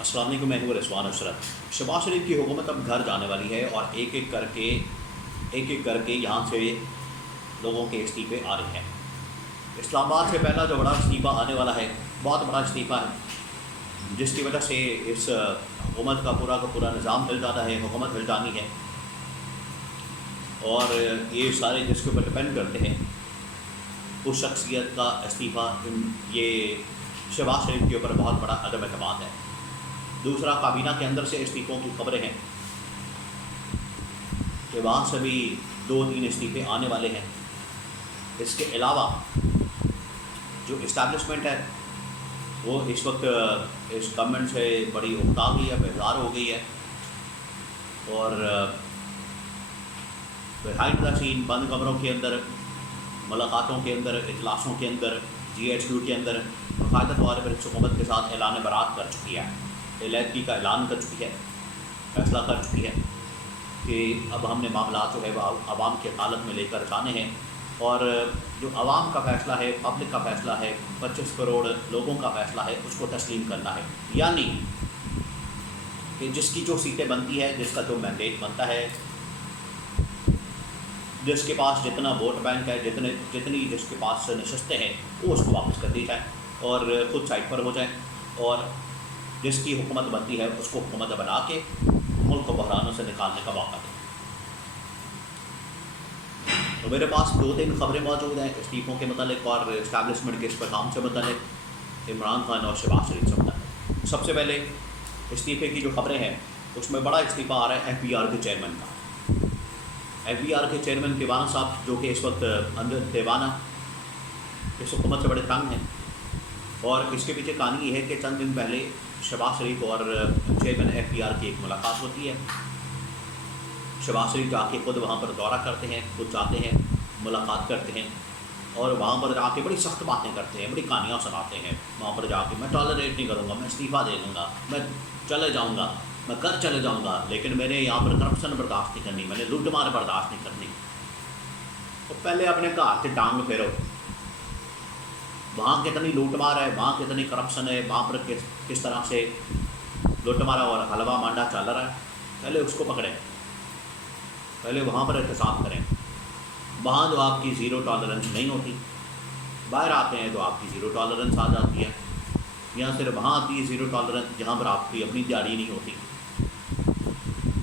السلام علیکم، میں ہوں رضوان اشرف۔ شہباز شریف کی حکومت اب گھر جانے والی ہے اور ایک ایک کر کے یہاں سے لوگوں کے استعفے آ رہے ہیں۔ اسلام آباد سے پہلا جو بڑا استعفیٰ آنے والا ہے، بہت بڑا استعفیٰ ہے، جس کی وجہ سے اس حکومت کا پورا نظام ہل جاتا ہے، حکومت ہل جانی ہے، اور یہ سارے جس کے اوپر ڈپینڈ کرتے ہیں اس شخصیت کا استعفیٰ، یہ شہباز شریف کے اوپر بہت بڑا عدم اعتماد ہے۔ دوسرا، کابینہ کے اندر سے استعفوں کی خبریں ہیں کہ وہاں سے بھی 2-3 استعفے آنے والے ہیں۔ اس کے علاوہ جو اسٹیبلشمنٹ ہے وہ اس وقت اس گورنمنٹ سے بڑی اکتا گئی ہے، بیزار ہو گئی ہے، اور بہائنڈ دا سین بند کمروں کے اندر، ملاقاتوں کے اندر، اجلاسوں کے اندر، GHQ کے اندر باقاعدہ طور پر اس حکومت کے ساتھ اعلان برات کر چکی ہے، علیحدگی کا اعلان کر چکی ہے، فیصلہ کر چکی ہے کہ اب ہم نے معاملات جو ہے وہ عوام کی عدالت میں لے کر جانے ہیں، اور جو عوام کا فیصلہ ہے، پبلک کا فیصلہ ہے، 25 کروڑ لوگوں کا فیصلہ ہے، اس کو تسلیم کرنا ہے۔ یعنی کہ جس کی جو سیٹیں بنتی ہے، جس کا جو مینڈیٹ بنتا ہے، جس کے پاس جتنا ووٹ بینک ہے، جتنی جس کے پاس نشستیں ہیں، وہ اس کو واپس کر دی جائیں اور خود سائڈ پر ہو جائیں، اور جس کی حکومت بنتی ہے اس کو حکومت بنا کے ملک کو بحرانوں سے نکالنے کا موقع دیں۔ تو میرے پاس 2-3 خبریں موجود ہیں استعفوں کے متعلق اور اسٹیبلشمنٹ کے اس پیغام سے متعلق، عمران خان اور شہباز شریف سے متعلق۔ سب سے پہلے استعفے کی جو خبریں ہیں اس میں بڑا استعفیٰ آ رہا ہے FBR کے چیئرمین کا۔ FBR کے چیئرمین دیوانہ صاحب، جو کہ اس وقت اندر دیوانہ اس حکومت سے بڑے تنگ ہیں، اور اس کے پیچھے کہانی یہ ہے کہ چند دن پہلے شہباز شریف اور چیئرمین FBR کی ایک ملاقات ہوتی ہے۔ شہباز شریف جا کے خود وہاں پر دورہ کرتے ہیں، خود جاتے ہیں، ملاقات کرتے ہیں، اور وہاں پر جا کے بڑی سخت باتیں کرتے ہیں، بڑی کہانیاں سناتے ہیں۔ وہاں پر جا کے میں ٹالریٹ نہیں کروں گا، میں استعفیٰ دے دوں گا، میں چلے جاؤں گا، میں گھر چلے جاؤں گا، لیکن میں نے یہاں پر کرپشن برداشت نہیں کرنی، میں نے لوٹ مار برداشت نہیں کرنی۔ تو پہلے اپنے گھر سے ٹانگ پھیرو، وہاں کتنی لوٹ مار ہے، وہاں کتنی کرپشن ہے، وہاں پر کس طرح سے لوٹ مارا اور حلوہ مانڈا چل رہا ہے، پہلے اس کو پکڑیں، پہلے وہاں پر احتساب کریں۔ وہاں جو آپ کی زیرو ٹالرنس نہیں ہوتی، باہر آتے ہیں تو آپ کی زیرو ٹالرنس آ جاتی ہے۔ یہاں صرف وہاں آتی ہے زیرو ٹالرنس جہاں پر آپ کی اپنی دیہڑی نہیں ہوتی،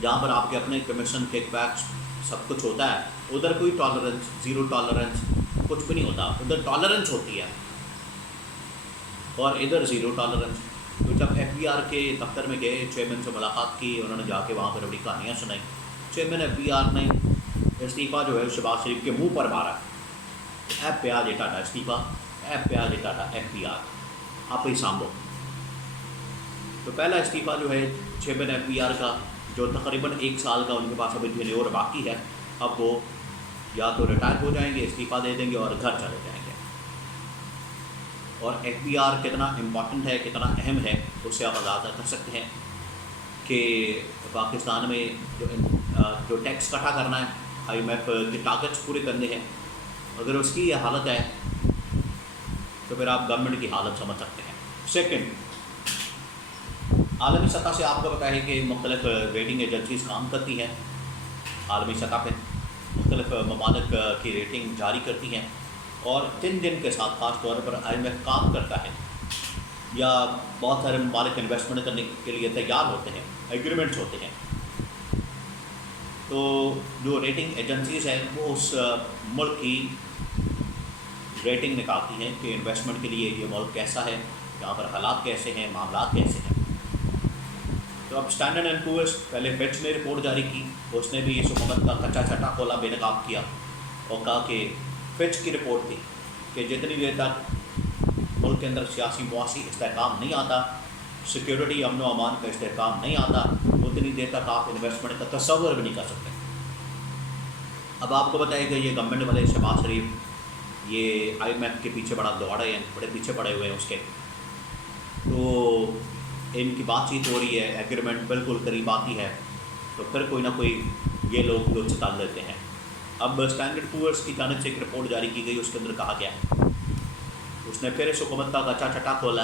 جہاں پر آپ کے اپنے کمیشن کک بیکس سب کچھ ہوتا ہے، ادھر کوئی ٹالرنس، زیرو ٹالرنس کچھ بھی نہیں ہوتا، ادھر ٹالرنس ہوتی ہے اور ادھر زیرو ٹالرنس۔ تو جب FBR کے دفتر میں گئے، چیئرمین سے ملاقات کی، انہوں نے جا کے وہاں پر بڑی کہانیاں سنائی۔ چیئرمین FBR نے استعفیٰ جو ہے شہباز شریف کے منہ پر مارا، ایپ پہ آ جے ٹاٹا استعفیٰ، ایپ پہ آ جے ٹاٹا FBR، آپ ہی سانبھو۔ تو پہلا استعفیٰ جو ہے چیئرمین FBR کا، جو تقریباً 1 سال کا ان کے پاس ابھی ٹینیور باقی ہے، اب وہ یا تو ریٹائر ہو جائیں گے، استعفیٰ دے دیں گے اور گھر چلے جائیں گے۔ اور FBR کتنا امپورٹنٹ ہے، کتنا اہم ہے، اس سے آپ اندازہ کر سکتے ہیں کہ پاکستان میں جو ٹیکس اکٹھا کرنا ہے، IMF کے ٹارگٹس پورے کرنے ہیں، اگر اس کی یہ حالت ہے تو پھر آپ گورنمنٹ کی حالت سمجھ سکتے ہیں۔ سیکنڈ، عالمی سطح سے آپ کو پتہ ہے کہ مختلف ریٹنگ ایجنسیز کام کرتی ہیں، عالمی سطح پہ مختلف ممالک کی ریٹنگ جاری کرتی ہیں، اور دن کے ساتھ خاص طور پر IMF کام کرتا ہے، یا بہت سارے ممالک انویسٹمنٹ کرنے کے لیے تیار ہوتے ہیں، ایگریمنٹس ہوتے ہیں۔ تو جو ریٹنگ ایجنسیز ہیں وہ اس ملک کی ریٹنگ نکالتی ہیں کہ انویسٹمنٹ کے لیے یہ ملک کیسا ہے، یہاں پر حالات کیسے ہیں، معاملات کیسے ہیں۔ تو اب اسٹینڈرڈ اینڈ پورس، پہلے فچ نے رپورٹ جاری کی، اس نے بھی اس حکومت کا کچا چھٹا کھولا، بے نقاب کیا، اور کہا کہ فچ کی رپورٹ تھی کہ جتنی دیر تک ملک کے اندر سیاسی معاشی استحکام نہیں آتا، سیکیورٹی، امن و امان کا استحکام نہیں آتا، اتنی دیر تک آپ انویسٹمنٹ کا تصور بھی نہیں کر سکتے۔ اب آپ کو بتائے کہ یہ گورنمنٹ والے شہباز شریف یہ IMF کے پیچھے بڑا دوڑے ہیں، بڑے پیچھے پڑے ہوئے ہیں اس کے، تو ان کی بات چیت ہو رہی ہے، ایگریمنٹ بالکل قریب آتی ہے، تو پھر کوئی نہ کوئی یہ لوگ لوچ ڈال دیتے ہیں۔ اب اسٹینڈرڈ پورس کی جانب سے ایک رپورٹ جاری کی گئی، اس کے اندر کہا گیا، اس نے پھر اس حکومت کا کچا چھٹا کھولا